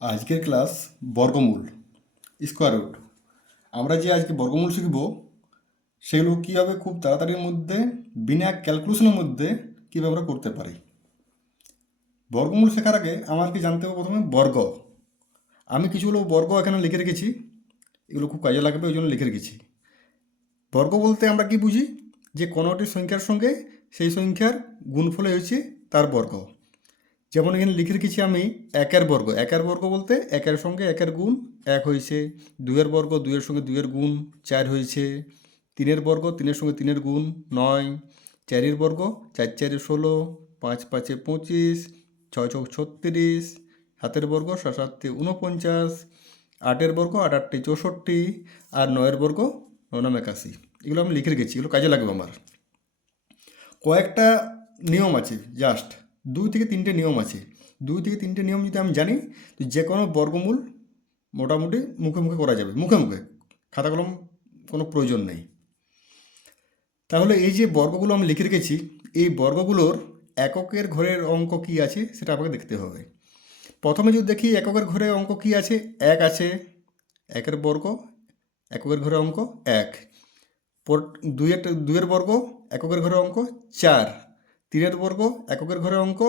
আজকের ক্লাস বর্গমূল, square root. আমরা যে আজকে বর্গমূল শিখব সেগুলো কীভাবে খুব তাড়াতাড়ির মধ্যে বিনা ক্যালকুলেশনের মধ্যে কীভাবে আমরা করতে পারি। বর্গমূল শেখার আগে আমাকে জানতে হবে প্রথমে বর্গ। আমি কিছুগুলো বর্গ এখানে লিখে রেখেছি, এগুলো খুব কাজে লাগবে ওই জন্য লিখে রেখেছি। বর্গ বলতে আমরা কি বুঝি? যে কোনোটি সংখ্যার সঙ্গে সেই সংখ্যার গুণফলে হচ্ছে তার বর্গ। যেমন এখানে লিখে রেখেছি আমি একের বর্গ। একের বর্গ বলতে একের সঙ্গে একের গুণ এক হয়েছে, দুইয়ের বর্গ দুইয়ের সঙ্গে দুইয়ের গুণ চার হয়েছে, তিনের বর্গ তিনের সঙ্গে তিনের গুণ নয়, চারের বর্গ চার চারে 16, 5 5 25, 6 6 36, সাতের বর্গ 7 7 49, আটের বর্গ 8 8 64, আর নয়ের বর্গ 9 9 81। এগুলো আমি লিখে রেখেছি, এগুলো কাজে লাগবে আমার। কয়েকটা নিয়ম আছে, জাস্ট 2 থেকে 3টে নিয়ম আছে। 2 থেকে 3টে নিয়ম যদি আমি জানি তো যে কোনো বর্গমূল মোটামুটি মুখে মুখে করা যাবে। মুখে মুখে, খাতা কলম কোনো প্রয়োজন নেই। তাহলে এই যে বর্গগুলো আমি লিখে রেখেছি, এই বর্গগুলোর এককের ঘরের অঙ্ক কি আছে সেটা আমাকে দেখতে হবে। প্রথমে যদি দেখি এককের ঘরের অঙ্ক কি আছে, এক আছে, একের বর্গ এককের ঘরের অঙ্ক এক। দুইয়ের বর্গ এককের ঘরের অঙ্ক 4, তিনের বর্গ এককের ঘরের অঙ্ক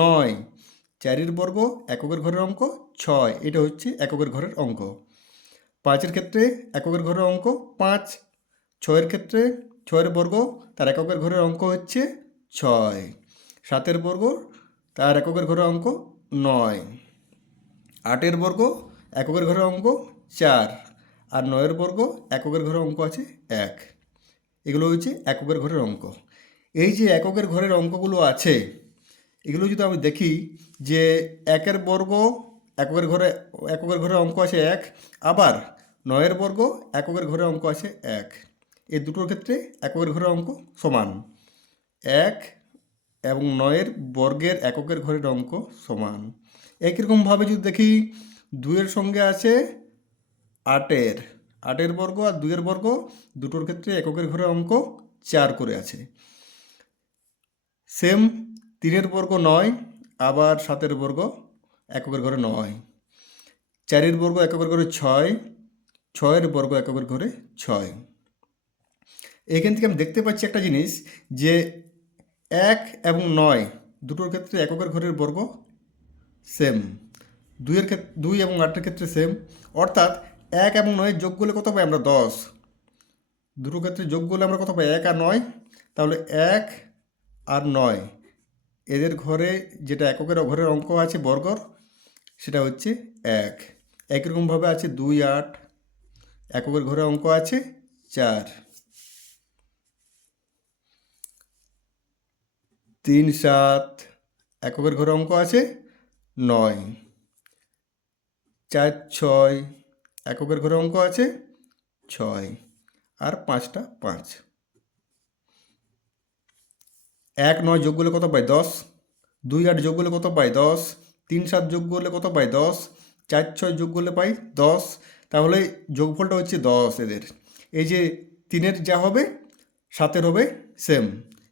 9, চারের বর্গ এককের ঘরের অঙ্ক 6। এটা হচ্ছে এককের ঘরের অঙ্ক। 5-এর ক্ষেত্রে এককের ঘরের অঙ্ক 5, 6-এর ক্ষেত্রে 6-এর বর্গ তার এককের ঘরের অঙ্ক হচ্ছে 6, 7-এর বর্গ তার এককের ঘরের অঙ্ক 9, 8-এর বর্গ এককের ঘরের অঙ্ক 4, আর 9-এর বর্গ এককের ঘরের অঙ্ক আছে 1। এগুলো হচ্ছে এককের ঘরের অঙ্ক। এই যে এককের ঘরের অঙ্কগুলো আছে, এগুলো যদি আমি দেখি যে একের বর্গ এককের ঘরে অঙ্ক আছে 1, আবার 9-এর বর্গ এককের ঘরে অঙ্ক আছে 1। এই দুটোর ক্ষেত্রে এককের ঘরের অঙ্ক সমান। 1 এবং 9-এর বর্গের এককের ঘরের অঙ্ক সমান। একইরকমভাবে যদি দেখি 2-এর সঙ্গে আছে 8-এর বর্গ আর 2-এর বর্গ, দুটোর ক্ষেত্রে এককের ঘরে অঙ্ক 4 করে আছে। সেম 3-এর বর্গ 9, আবার 7-এর বর্গ এককের ঘরে 9, 4-এর বর্গ এককের ঘরে 6, 6-এর বর্গ এককের ঘরে 6। এখান থেকে আমি দেখতে পাচ্ছি একটা জিনিস, যে 1 এবং 9 দুটোর ক্ষেত্রে এককের ঘরের বর্গ সেম। 2 এবং 8-এর ক্ষেত্রে সেম, অর্থাৎ 1 এবং 9 যোগ করলে কত পাই আমরা? 10। দুটো ক্ষেত্রে যোগ করলে আমরা কত পাই? 1 আর 9। তাহলে 1 আর 9 এদের ঘরে যেটা এককের ঘরের অঙ্ক আছে বর্গর, সেটা হচ্ছে 1। একইরকমভাবে আছে 2 8 এককের ঘরে অঙ্ক আছে 4, 3 7 এককের ঘরে অঙ্ক আছে 9, 4 6 এককের ঘরে অঙ্ক আছে 6, আর 5টা 5। 1 9 যোগ করলে কত পাই? 10। 2 8 যোগ করলে কত পাই? 10। 3 7 যোগ করলে কত পাই? 10। 4 6 যোগ করলে পাই 10। তাহলে যোগফলটা হচ্ছে 10 এদের। এই যে 3-এর যা হবে 7-এর হবে সেম,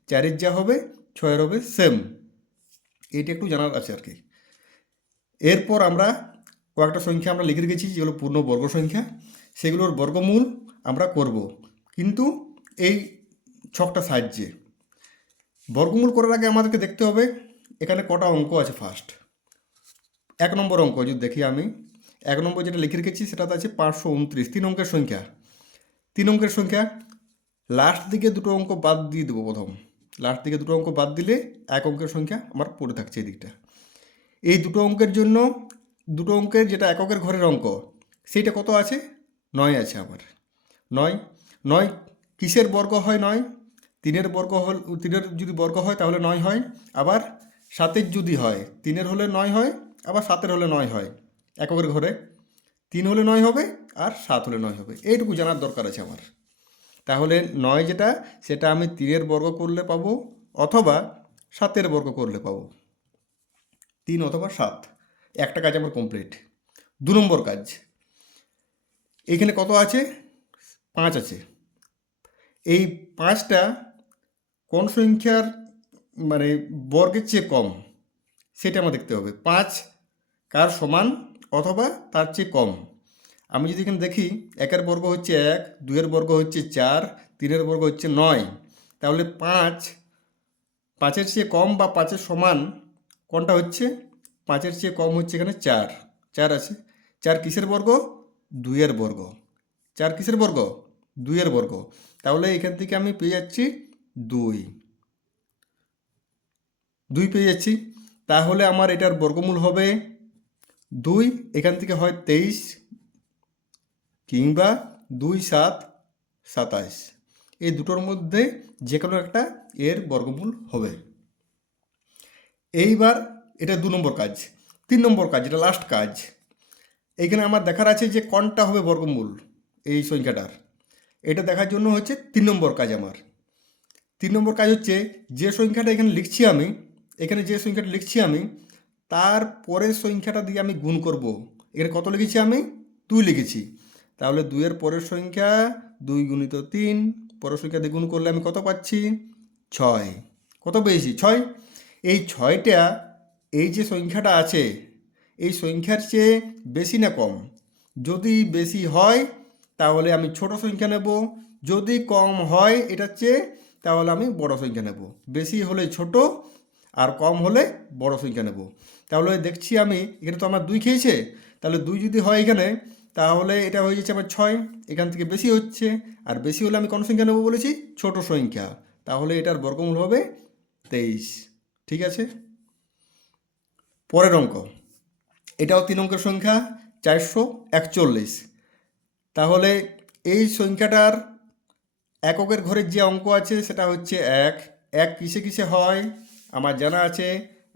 4-এর যা হবে 6-এর হবে সেম। এইটা একটু জানার আছে আর কি। এরপর আমরা কয়েকটা সংখ্যা আমরা লিখে রেখেছি যেগুলো পূর্ণ বর্গ সংখ্যা, সেগুলোর বর্গমূল আমরা করব, কিন্তু এই ছকটা সাহায্যে। বর্গমূল করার আগে আমাদেরকে দেখতে হবে এখানে কটা অঙ্ক আছে। ফার্স্ট 1 নম্বর অঙ্ক যদি দেখি আমি, 1 নম্বর যেটা লিখে রেখেছি সেটাতে আছে 529, 3 অঙ্কের সংখ্যা। 3 অঙ্কের সংখ্যা, লাস্ট দিকে দুটো অঙ্ক বাদ দিয়ে দেবো। প্রথম লাস্ট দিকে দুটো অঙ্ক বাদ দিলে 1 অঙ্কের সংখ্যা আমার পড়ে থাকছে এই দিকটা। এই দুটো অঙ্কের জন্য দুটো অঙ্কের যেটা এককের ঘরের অঙ্ক সেইটা কত আছে? 9 আছে আমার। 9 9 কিসের বর্গ হয়? 9 3-এর বর্গ হল, 3-এর যদি বর্গ হয় তাহলে 9 হয়। আবার 7-এর যদি হয়, 3-এর হলে 9 হয়, আবার 7-এর হলে 9 হয়। এককের ঘরে 3 হলে 9 হবে, আর 7 হলে 9 হবে। এইটুকু জানার দরকার আছে আমার। তাহলে 9 যেটা, সেটা আমি 3-এর বর্গ করলে পাবো, অথবা 7-এর বর্গ করলে পাবো। 3 অথবা 7, একটা কাজ আমার কমপ্লিট। 2 নম্বর কাজ, এইখানে কত আছে? 5 আছে। এই 5টা কোন সংখ্যার মানে বর্গের চেয়ে কম সেটা আমার দেখতে হবে। 5 কার সমান অথবা তার চেয়ে কম। আমি যদি এখানে দেখি একের বর্গ হচ্ছে 1, দুইয়ের বর্গ হচ্ছে 4, তিনের বর্গ হচ্ছে 9, তাহলে 5-এর চেয়ে কম বা 5-এর সমান কোনটা হচ্ছে? 5-এর চেয়ে কম হচ্ছে এখানে 4, 4 আছে। 4 কিসের বর্গ? 2-এর বর্গ। 4 কিসের বর্গ? 2-এর বর্গ। তাহলে এখান থেকে আমি পেয়ে যাচ্ছি 2, 2 পেয়ে যাচ্ছি। তাহলে আমার এটার বর্গমূল হবে 2, এখান থেকে হয় 23 কিংবা 2 7 27, এই দুটোর মধ্যে যে কোনো একটা এর বর্গমূল হবে। এইবার এটা 2 নম্বর কাজ। 3 নম্বর কাজ, এটা লাস্ট কাজ। এইখানে আমার দেখার আছে যে কোনটা হবে বর্গমূল এই সংখ্যাটার। এটা দেখার জন্য হচ্ছে 3 নম্বর কাজ আমার। 3 নম্বর কাজ হচ্ছে যে সংখ্যাটা এখানে লিখছি আমি, এখানে যে সংখ্যাটা লিখছি আমি, তার পরের সংখ্যাটা দিয়ে আমি গুণ করব। এর কত লিখেছি আমি? 2 লিখেছি। তাহলে 2-এর পরের সংখ্যা 2 গুণিত 3, পরের সংখ্যা দিয়ে গুণ করলে আমি কত পাচ্ছি? 6। কত পেয়েছি? 6। এই 6টা এই যে সংখ্যাটা আছে এই সংখ্যার চেয়ে বেশি না কম? যদি বেশি হয় তাহলে আমি ছোট সংখ্যা নেব, যদি কম হয় এটার চেয়ে তাহলে আমি বড় সংখ্যা নেব। বেশি হলে ছোট আর কম হলে বড় সংখ্যা নেব। তাহলে দেখছি আমি এখানে তো আমার 2 খেয়েছে, তাহলে 2 যদি হয় এখানে তাহলে এটা হয়ে যাচ্ছে আমার 6, এখান থেকে বেশি হচ্ছে, আর বেশি হলে আমি কোন সংখ্যা নেব বলেছি? ছোট সংখ্যা। তাহলে এটার বর্গমূল হবে 23। ঠিক আছে, পরের অঙ্ক। এটাও 3 অঙ্কের সংখ্যা, 441। তাহলে এই সংখ্যাটার এককের ঘরের যে অঙ্ক আছে সেটা হচ্ছে 1। 1 কিসে কিসে হয় আমার জানা আছে,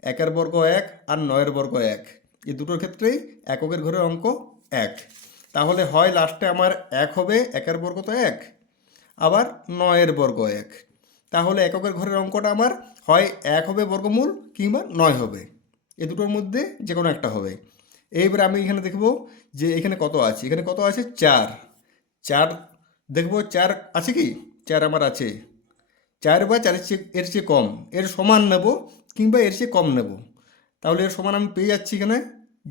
1-এর বর্গ 1 আর 9-এর বর্গ 1, এই দুটোর ক্ষেত্রেই এককের ঘরের অঙ্ক 1। তাহলে হয় লাস্টে আমার 1 হবে, 1-এর বর্গ তো 1, আবার 9-এর বর্গ 1। তাহলে এককের ঘরের অঙ্কটা আমার হয় 1 হবে বর্গমূল কিংবা 9 হবে, এ দুটোর মধ্যে যে কোনো একটা হবে। এইবার আমি এখানে দেখব যে এখানে কত আছে। এখানে কত আছে? 4। 4 দেখব 4 আছে কি? 4 আমার আছে। 4 বা 4-এর চেয়ে এর চেয়ে কম, এর সমান নেব কিংবা এর চেয়ে কম নেব। তাহলে এর সমান আমি পেয়ে যাচ্ছি এখানে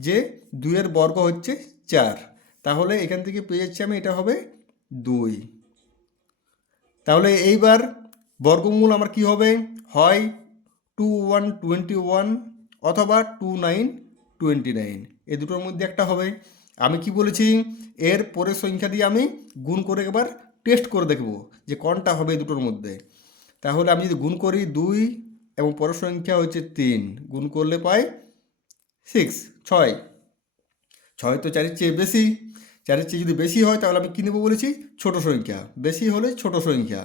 যে 2-এর বর্গ হচ্ছে 4। তাহলে এখান থেকে পেয়ে যাচ্ছি আমি এটা হবে 2। তাহলে এইবার বর্গমূল আমার কি হবে? হয় 2121 অথবা 2929, এই দুটোর মধ্যে একটা হবে। আমি কি বলেছি? এর পরের সংখ্যা দিয়ে আমি গুণ করে একবার টেস্ট করে দেখব যে কোনটা হবে এই দুটোর মধ্যে। তাহলে আমি যদি গুণ করি 2 এবং পরের সংখ্যা হচ্ছে 3, গুণ করলে পাই 6, 6। 6 তো 4-এর চেয়ে বেশি। 4-এর চেয়ে যদি বেশি হয় তাহলে আমি কী নেবো বলেছি? ছোট সংখ্যা। বেশি হলে ছোট সংখ্যা,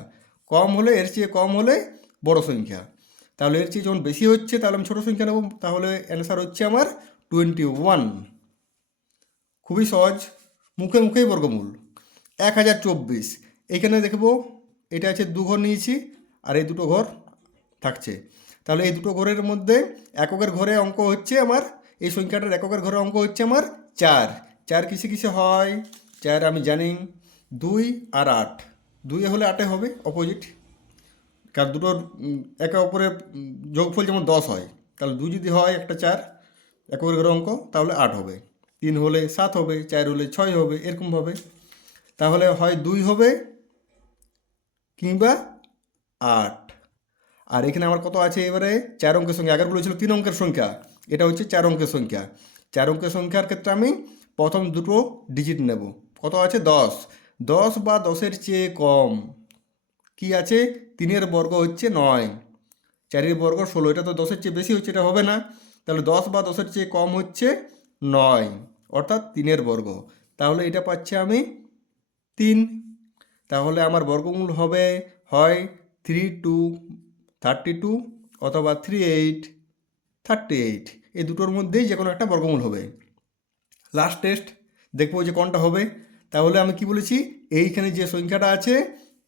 কম হলে এর চেয়ে কম হলে বড় সংখ্যা। তাহলে এর চেয়ে যখন বেশি হচ্ছে তাহলে আমি ছোট সংখ্যা নেব। তাহলে অ্যান্সার হচ্ছে আমার 21। খুবই সহজ, মুখে মুখেই বর্গমূল। 1024 এইখানে দেখব এটা আছে 2 ঘর নিয়েছি আর এই দুটো ঘর থাকছে। তাহলে এই দুটো ঘরের মধ্যে এককের ঘরে অঙ্ক হচ্ছে আমার, এই সংখ্যাটার এককের ঘরে অঙ্ক হচ্ছে আমার 4। 4 কিসে কিসে হয়? 4 আমি জানি 2 আর 8। 2 হলে 8 হবে অপোজিট, কারণ দুটোর একে অপরের যোগফল যেমন 10 হয়। তাহলে 2 যদি হয় একটা 4 এককের ঘরে অঙ্ক তাহলে 8 হবে, 3 হলে 7 হবে, 4 হলে 6 হবে, এরকমভাবে। তাহলে হয় 2 হবে কিংবা 8। আর এখানে আমার কত আছে? এবারে 4 অঙ্কের সংখ্যা, আগেরগুলো ছিল 3 অঙ্কের সংখ্যা, এটা হচ্ছে 4 অঙ্কের সংখ্যা। 4 অঙ্কের সংখ্যার ক্ষেত্রে আমি প্রথম দুটো ডিজিট নেব। কত আছে? 10। 10 বা 10-এর চেয়ে কম কি আছে? 3-এর বর্গ হচ্ছে 9, 4-এর বর্গ 16, এটা তো 10-এর চেয়ে বেশি হচ্ছে, এটা হবে না। তাহলে 10 বা 10-এর চেয়ে কম হচ্ছে 9, অর্থাৎ 3-এর বর্গ। তাহলে এটা পাচ্ছি আমি 3। তাহলে আমার বর্গমূল হবে হয় 32 অথবা 38 এই দুটোর মধ্যেই যে কোনো একটা বর্গমূল হবে। লাস্ট টেস্ট দেখবো যে কোনটা হবে। তাহলে আমি কি বলেছি? এইখানে যে সংখ্যাটা আছে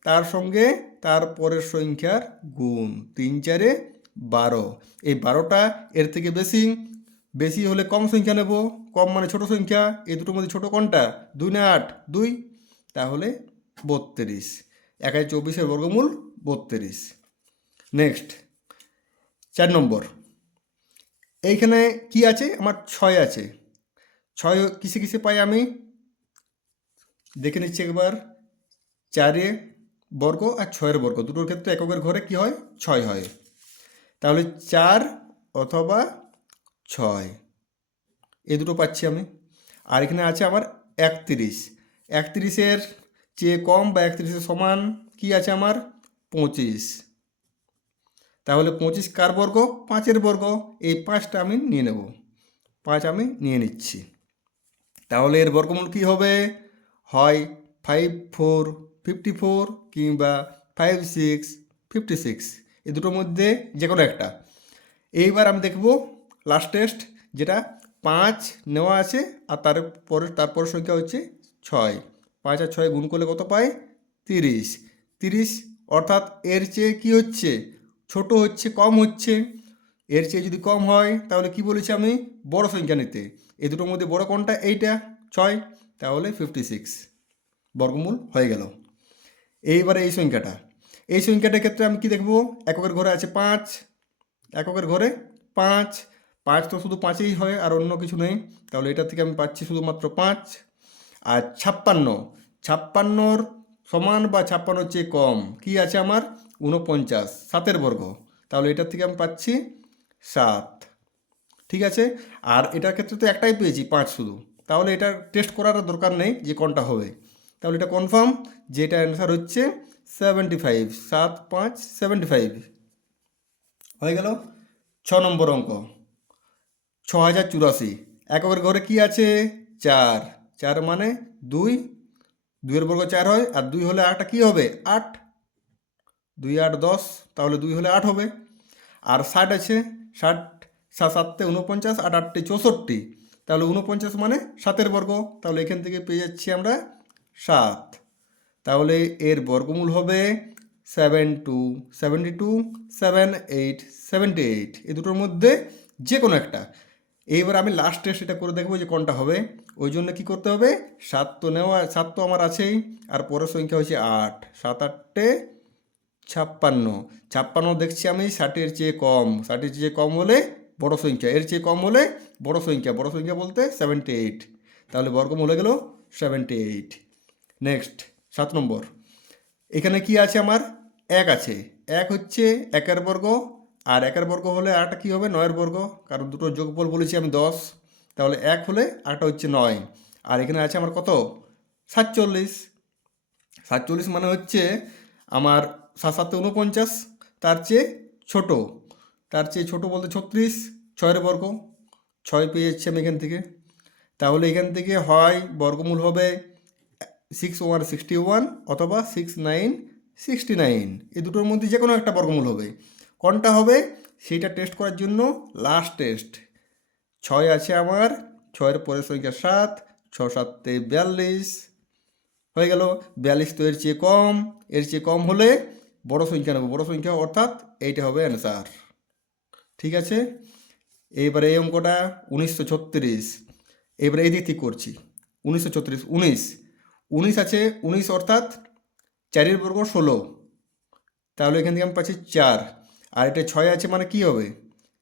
তার সঙ্গে তার পরের সংখ্যার গুণ, 3 4 12। এই 12টা এর থেকে বেশি, বেশি হলে কম সংখ্যা নেব, কম মানে ছোট সংখ্যা। এই দুটোর মধ্যে ছোট কোনটা? 2 না 8? 2। তাহলে 32। 1/24 বর্গমূল 32। নেক্সট 4 নম্বর। এইখানে কি আছে? আমার 6 আছে। ছয় কিসে কিসে পাই আমি দেখে নিচ্ছি একবার। 4 বর্গ আর 6 বর্গ দুটোর ক্ষেত্রে এককের ঘরে কি হয় 6 হয়। তাহলে 4 অথবা 6 এই দুটো পাচ্ছি আমি। আর এখানে আছে আমার 31। 31-এর চেয়ে কম বা 31-এর সমান কি আছে আমার 25। তাহলে 25 কার বর্গ 5-এর বর্গ। এই 5টা আমি নিয়ে নেব, 5 আমি নিয়ে নিচ্ছি। তাহলে এর বর্গমূল কি হবে, হয় 5 4 54 কিংবা 5 6 56, এই দুটোর মধ্যে যে কোনো একটা। এইবার আমি দেখব লাস্ট টেস্ট, যেটা 5 নেওয়া আছে আর তারপর সংখ্যা হচ্ছে 6। 5 আর 6 গুণ করলে কত পাই 30। 30 অর্থাৎ এর চেয়ে কি হচ্ছে ছোট হচ্ছে, কম হচ্ছে। এর চেয়ে যদি কম হয় তাহলে কি বলেছি আমি বড় সংখ্যা নিতে। এই দুটোর মধ্যে বড় কোনটা, এইটা 6, তাহলে 56 বর্গমূল হয়ে গেল। এইবারে এই সংখ্যাটার ক্ষেত্রে আমি কি দেখব, এককের ঘরে আছে 5, এককের ঘরে 5, 5 তো শুধু 5ই হয় আর অন্য কিছু নেই। তাহলে এটা থেকে আমি পাচ্ছি শুধুমাত্র 5। আর 56, 56-র সমান বা 56-র চেয়ে কম কি আছে আমার 49, 7-এর বর্গ। তাহলে এটার থেকে আমি পাচ্ছি 7। ঠিক আছে, আর এটার ক্ষেত্রে তো একটাই পেয়েছি 5 শুধু, তাহলে এটা টেস্ট করার দরকার নেই যে কোনটা হবে। তাহলে এটা কনফার্ম যে এটা অ্যান্সার হচ্ছে 75। 7 5 75 হয়ে গেল। 6 নম্বর অঙ্ক 6084। এককের ঘরে কি আছে 4, 4 মানে 2, 2-এর বর্গ 4 হয়, আর 2 হলে আরেকটা কী হবে 8, 2 8 10, তাহলে 2 হলে 8 হবে। আর 60 আছে, 60 7 49, 8 8 64, তাহলে 49 মানে 7-এর বর্গ। তাহলে এখান থেকে পেয়ে যাচ্ছি আমরা 7। তাহলে এর বর্গমূল হবে 72 72 78 78, এই দুটোর মধ্যে যে কোনো একটা। এইবার আমি লাস্ট টেস্ট এটা করে দেখবো যে কোনটা হবে। ওই জন্য কী করতে হবে, 7 তো আমার আছেই, আর পরের সংখ্যা হচ্ছে 8, 7 8 56। 56 দেখছি আমি 60-এর চেয়ে কম, 60-এর চেয়ে কম হলে বড় সংখ্যা, এর চেয়ে কম হলে বড় সংখ্যা, বড় সংখ্যা বলতে 78, তাহলে বর্গমূল হয়ে গেল 78। নেক্সট 7 নম্বর, এখানে কি আছে আমার 1 আছে। 1 হচ্ছে 1-এর বর্গ, আর 1-এর বর্গ হলে আরেকটা কী হবে 9-এর বর্গ, কারণ দুটো যোগফল বলেছি আমি 10। তাহলে 1 হলে আরেকটা হচ্ছে 9। আর এখানে আছে আমার কত 47। 47 মানে হচ্ছে আমার 7 7 49, তার চেয়ে ছোট, তার চেয়ে ছোট বলতে 36, 6-এর বর্গ 6 পেয়ে যাচ্ছি আমি এখান থেকে। তাহলে এখান থেকে হয় বর্গমূল হবে 6 1 61 অথবা 6 9 69, এই দুটোর মধ্যে যে কোনো একটা বর্গমূল হবে। কোনটা হবে সেইটা টেস্ট করার জন্য লাস্ট টেস্ট 6 আছে আমার, 6-এর পরের সংখ্যা 7, 6 7 42 হয়ে গেল। 42 তো এর চেয়ে কম, এর চেয়ে কম হলে বড় সংখ্যা নেব, বড় সংখ্যা অর্থাৎ এইটা হবে অ্যান্সার। ঠিক আছে, এইবারে এই অঙ্কটা 1936। এবারে এই দিক থেকে করছি 1936। 19 আছে, 19 অর্থাৎ 4-এর বর্গ 16, তাহলে এখান থেকে আমি পাচ্ছি 4। আর এটা 6 আছে মানে কি হবে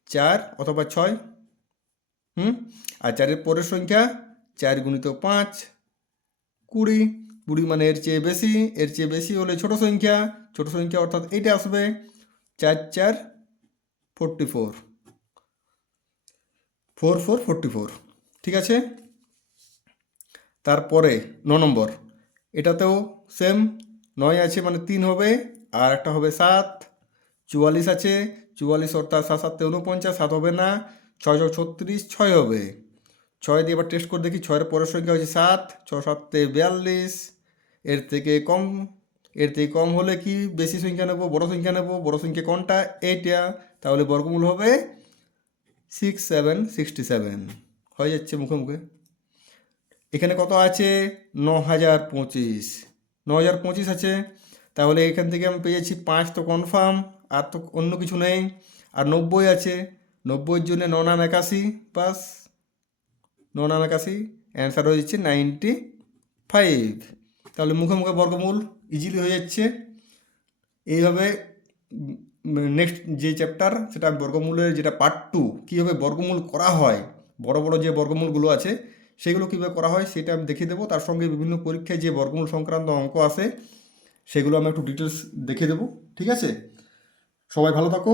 4 অথবা 6। আর 4-এর পরের সংখ্যা 4 গুণিত 5 20, 20 মানে এর চেয়ে বেশি, এর চেয়ে বেশি হলে ছোট সংখ্যা, ছোট সংখ্যা অর্থাৎ এইটা আসবে 4 4 44, 4 4 44। ঠিক আছে, তারপরে 9 নম্বর, এটাতেও সেম 9 আছে মানে 3 হবে, আর একটা হবে 7। 44 আছে, 44 অর্থাৎ 7 7 49, 7 হবে না, 6 6 36, 6 হবে। 6 দিয়ে এবার টেস্ট করে দেখি, 6-এর পরের সংখ্যা হচ্ছে 7, 6 7 42, এর থেকে কম, এর থেকে কম হলে কি বেশি সংখ্যা নেব, বড় সংখ্যা নেব, বড় সংখ্যা কোনটা এইটা, তাহলে বর্গমূল হবে 6 7 67 হয়ে যাচ্ছে মুখে মুখে। এখানে কত আছে 9025, 9025 আছে, তাহলে এখান থেকে আমি পেয়েছি 5 তো কনফার্ম, আর তো অন্য কিছু নেই। আর 90 আছে, 90-এর জন্য 9 নাম 81, বাস 9 নাম 81, অ্যান্সার হয়ে যাচ্ছে 95। তাহলে মুখে মুখে বর্গমূল ইজিলি হয়ে যাচ্ছে। এইভাবে নেক্সট যে চ্যাপ্টার সেটা বর্গমূলের যেটা পার্ট 2 কীভাবে বর্গমূল করা হয়, বড় বড় যে বর্গমূলগুলো আছে সেগুলো কীভাবে করা হয় সেটা আমি দেখিয়ে দেবো। তার সঙ্গে বিভিন্ন পরীক্ষায় যে বর্গমূল সংক্রান্ত অঙ্ক আছে সেগুলো আমি একটু ডিটেলস দেখিয়ে দেবো। ঠিক আছে, সবাই ভালো থাকো।